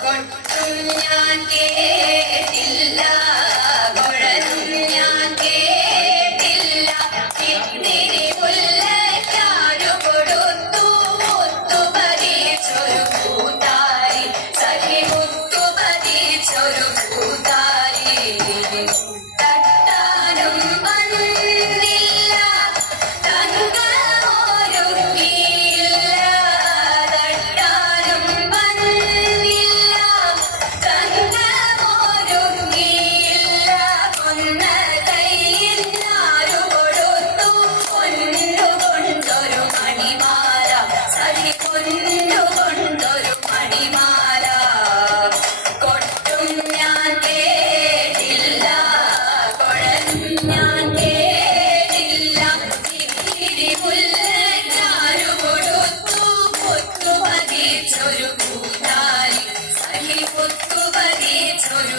കൊട്ടും ഞാൻ കേട്ടില്ല, കുഴലും ഞാൻ കേട്ടില്ല, ഇത്തിരി മുല്ലയ്ക്കാരു കൊടുത്തു മുത്തു പതിച്ചൊരു കൂത്താരി, സഖി മുത്തു പതിച്ചൊരു കൂത്താരി. തട്ടാനും വന്നില്ല, തങ്കമൊരുക്കിയില്ല, തട്ടാനും വന്നില്ല, തങ്കമൊരുക്കിയില്ല, പൊന്ന കയ്യിൽ ഞാരു കൊടുത്തു പൊന്നുകൊണ്ടൊരു മണിമാല, സഖി പൊന്നുകൊണ്ടൊരു മണിമാല. കൊട്ടും ഞാൻ കേട്ടില്ല, കുഴലും ഞാൻ കേട്ടില്ല, ഇത്തിരി മുല്ലയ്ക്കാരു കൊടുത്തു മുത്തു പതിച്ചൊരു കൂത്താരി, സഖി മുത്തു പതിച്ചൊരു